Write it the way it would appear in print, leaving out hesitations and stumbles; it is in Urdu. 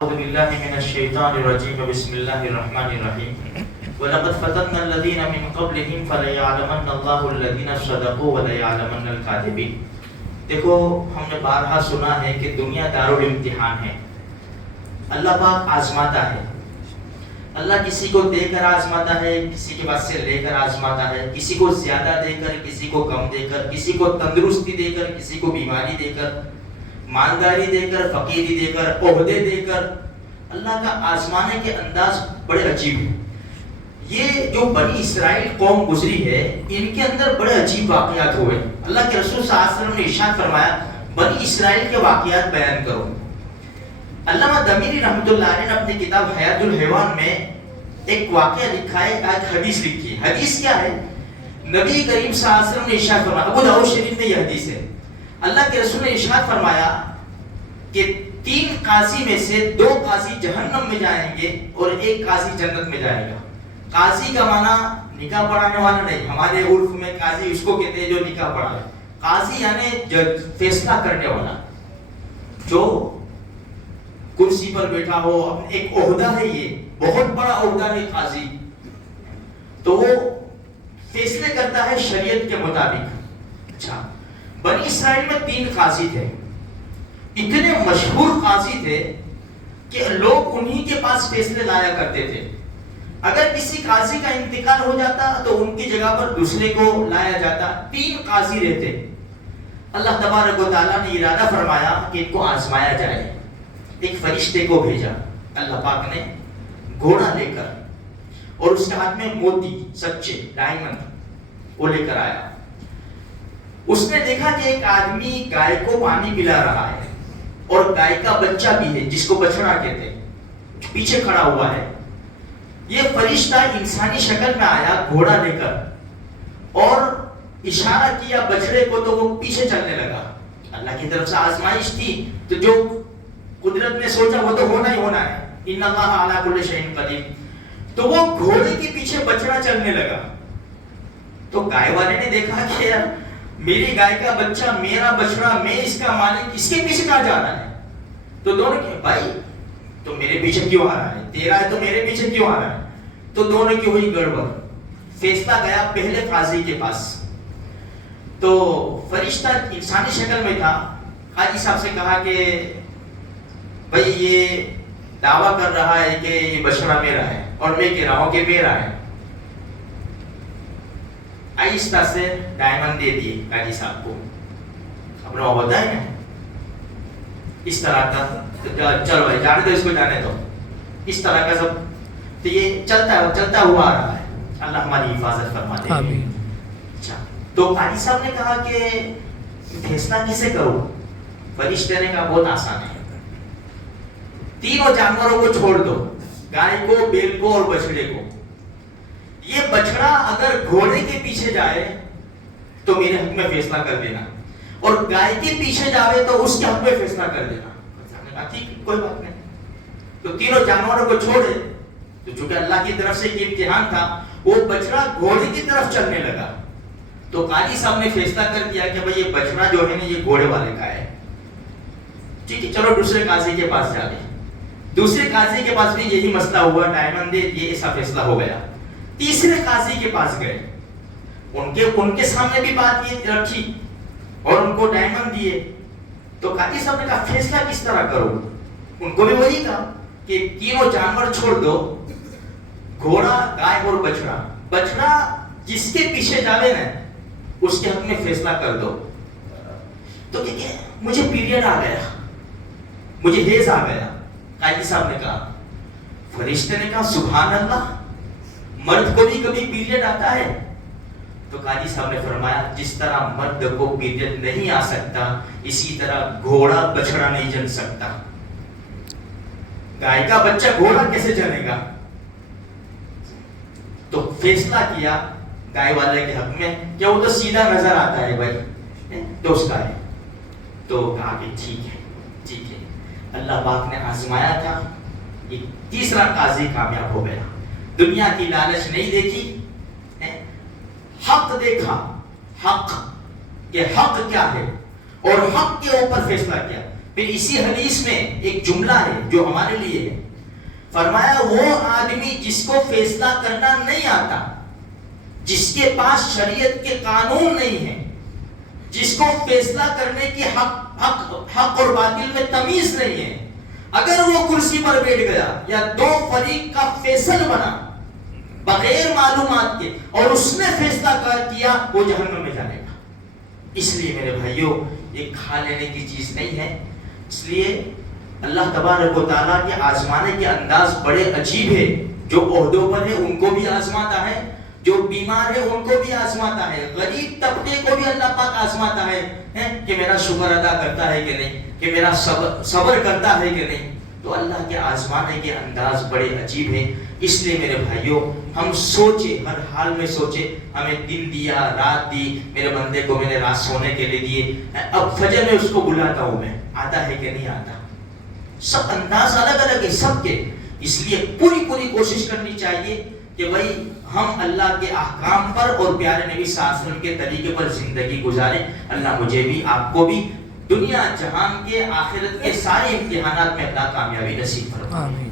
أعوذ بالله من الشيطان الرجيم بسم الله الرحمن الرحيم وَلَقَدْ فَتَنَّا الَّذِينَ مِنْ قَبْلِهِمْ فَلَيَعْلَمَنَّ اللَّهُ الَّذِينَ صَدَقُوا وَلَيَعْلَمَنَّ الْكَاذِبِينَ۔ دیکھو ہم نے بارہا سنا ہے کہ دنیا دارالامتحان ہے، اللہ پاک آزماتا ہے۔ اللہ کسی کو دے کر آزماتا ہے، کسی کے پاس سے لے کر آزماتا ہے، کسی کو زیادہ دے کر، کسی کو کم دے کر، کسی کو تندرستی دے کر، کسی کو بیماری دے کر، مالداری دے کر، فقیری دے کر، عہدے دے کر۔ اللہ کا آزمانے کے انداز بڑے عجیب ہیں۔ یہ جو بنی اسرائیل قوم گزری ہے، ان کے اندر بڑے عجیب واقعات ہوئے۔ اللہ کے رسول صلی اللہ علیہ وسلم نے ارشاد فرمایا بنی اسرائیل کے واقعات بیان کرو۔ علامہ دمیری رحمۃ اللہ علیہ نے اپنی کتاب حیات الحیوان میں ایک واقعہ لکھا ہے، ایک حدیث لکھی ہے۔ حدیث کیا ہے؟ نبی کریم صلی اللہ علیہ وسلم نے ارشاد فرمایا، ابو داؤد شریف میں یہ حدیث ہے، اللہ کے رسول نے ارشاد فرمایا کہ 3 قاضی میں سے 2 قاضی جہنم میں جائیں گے اور 1 قاضی جنت میں جائے گا۔ قاضی کا معنی نکاح پڑھانے والا نہیں، ہمارے عرف میں قاضی اس کو کہتے ہیں جو نکاح پڑھائے۔ قاضی یعنی فیصلہ کرنے والا، جو کرسی پر بیٹھا ہو، ایک عہدہ ہے، یہ بہت بڑا عہدہ ہے قاضی، تو وہ فیصلے کرتا ہے شریعت کے مطابق۔ اچھا، بنی اسرائیل میں 3 قاضی تھے، اتنے مشہور قاضی تھے کہ لوگ انہی کے پاس فیصلے لایا کرتے تھے۔ اگر کسی قاضی کا انتقال ہو جاتا تو ان کی جگہ پر دوسرے کو لایا جاتا۔ 3 قاضی رہتے۔ اللہ تبارک و تعالیٰ نے ارادہ فرمایا کہ ان کو آزمایا جائے۔ ایک فرشتے کو بھیجا اللہ پاک نے گھوڑا لے کر، اور اس کے ہاتھ میں موتی، سچے ڈائمنڈ وہ لے کر آیا۔ اس نے دیکھا کہ ایک آدمی گائے کو پانی پلا رہا ہے، اور گائے کا بچہ بھی ہے جس کو بچڑا کہتے ہیں، پیچھے کھڑا ہوا ہے۔ یہ فرشتہ انسانی شکل میں آیا گھوڑا لے کر، اور اشارہ کیا بچڑے کو تو وہ پیچھے چلنے لگا۔ اللہ کی طرف سے آزمائش تھی، تو جو قدرت نے سوچا وہ تو ہونا ہی ہونا ہے، ان اللہ علی کل شیء قدیر۔ تو وہ گھوڑے کے پیچھے بچڑا چلنے لگا۔ تو گائے والے نے دیکھا کہ یار میری گائے کا بچہ، میرا بچڑا، میں اس کا مالک، اس کے پیچھے کہاں جانا ہے؟ تو دونوں کہ بھائی تو میرے پیچھے کیوں آ رہا ہے؟ تیرا ہے تو میرے پیچھے کیوں آ رہا ہے؟ تو دونوں کی ہوئی گڑبڑ۔ فیصلہ گیا پہلے قاضی کے پاس۔ تو فرشتہ انسانی شکل میں تھا، قاضی صاحب سے کہا کہ بھائی یہ دعویٰ کر رہا ہے کہ یہ بچڑا میرا ہے، اور میں کہہ رہا ہوں کہ میرا ہے۔ آہستہ سے ڈائمنڈ دے دیے قاضی صاحب کو، اپنا وہ ہوتا ہے نا اس طرح کا، چلو بھائی جانے دو، اس کو جانے دو، اس طرح کا سب۔ تو یہ چلتا ہوا آ رہا ہے، اللہ ہماری حفاظت فرما دے۔ اچھا، تو قاضی صاحب نے کہا کہ فیصلہ کیسے کروں؟ فرشتے نے کہا بہت آسان ہے، 3 جانوروں کو چھوڑ دو، گائے کو، بیل کو اور بچڑے کو۔ یہ بچڑا اگر گھوڑے کے پیچھے جائے تو میرے حق میں فیصلہ کر دینا، اور گائے کے پیچھے جاوے تو اس کے حق میں فیصلہ کر دینا۔ ٹھیک ہے، کوئی بات نہیں۔ تو 3 جانوروں کو چھوڑے، تو چونکہ اللہ کی طرف سے یہ امتحان تھا، وہ بچڑا گھوڑے کی طرف چلنے لگا۔ تو قاضی صاحب نے فیصلہ کر دیا کہ بھئی یہ بچڑا جو ہے نا یہ گھوڑے والے کا ہے۔ ٹھیک ہے، چلو دوسرے قاضی کے پاس جا گئے۔ دوسرے قاضی کے پاس بھی یہی مسئلہ ہوا، ڈائمنڈ دے دیے، ایسا فیصلہ ہو گیا۔ تیسرے قاضی کے پاس گئے، ان کے سامنے بھی بات یہ رکھی اور ان کو ڈائمنڈ دیے۔ تو قاضی صاحب نے کہا فیصلہ کس طرح کروں؟ ان کو بھی وہی کہا کہ 3 جانور چھوڑ دو، گھوڑا، گائے اور بچڑا۔ بچڑا جس کے پیچھے جاوے نا اس کے حق میں فیصلہ کر دو۔ تو کہ مجھے پیریڈ آ گیا، مجھے ہیز آ گیا۔ قاضی صاحب نے کہا، فرشتے نے کہا سبحان اللہ، مرد کو بھی کبھی پیریڈ آتا ہے؟ تو قاضی صاحب نے فرمایا جس طرح مرد کو پیریڈ نہیں آ سکتا، اسی طرح گھوڑا بچڑا نہیں جن سکتا۔ گائے کا بچہ گھوڑا کیسے جنے گا؟ تو فیصلہ کیا گائے والے کے حق میں کہ وہ تو سیدھا نظر آتا ہے بھائی، تو اس کا ہے۔ تو کہا کہ ٹھیک ہے ٹھیک ہے۔ اللہ پاک نے آزمایا تھا، یہ تیسرا قاضی کامیاب ہو گیا۔ دنیا کی لالچ نہیں دیکھی، حق دیکھا، حق کہ حق کیا ہے، اور حق کے اوپر فیصلہ کیا۔ پھر اسی حدیث میں ایک جملہ ہے جو ہمارے لیے ہے، فرمایا وہ آدمی جس کو فیصلہ کرنا نہیں آتا، جس کے پاس شریعت کے قانون نہیں ہے، جس کو فیصلہ کرنے کی حق اور باطل میں تمیز نہیں ہے، اگر وہ کرسی پر بیٹھ گیا یا دو فریق کا فیصل بنا بغیر معلومات کے اور اس نے فیصلہ کیا، وہ جہنم میں جائے گا۔ اس لیے میرے بھائیوں یہ کھا لینے کی چیز نہیں ہے۔ اس لیے اللہ تبارک و تعالیٰ کے آزمانے کے انداز بڑے عجیب ہے۔ جو عہدوں پر ہے ان کو بھی آزماتا ہے، جو بیمار ہے ان کو بھی آزماتا ہے، غریب طبقے کو بھی اللہ پاک آزماتا ہے کہ میرا شکر ادا کرتا ہے کہ نہیں، کہ میرا صبر کرتا ہے کہ نہیں۔ تو اللہ کے آزمانے کے انداز بڑے عجیب ہیں۔ اس لیے میرے بھائیوں ہم سوچیں، ہر حال میں سوچیں، ہمیں دن دیا، رات دی، میرے بندے کو میں نے رات سونے کے لیے دیے، اب فجر میں اس کو بلاتا ہوں میں، آتا ہے کہ نہیں آتا؟ سب انداز الگ الگ ہے سب کے۔ اس لیے پوری کوشش کرنی چاہیے کہ بھائی ہم اللہ کے احکام پر اور پیارے نبی صلی اللہ علیہ وسلم کے طریقے پر زندگی گزاریں۔ اللہ مجھے بھی، آپ کو بھی، دنیا جہان کے آخرت کے سارے امتحانات میں اللہ کامیابی نصیب فرمائے۔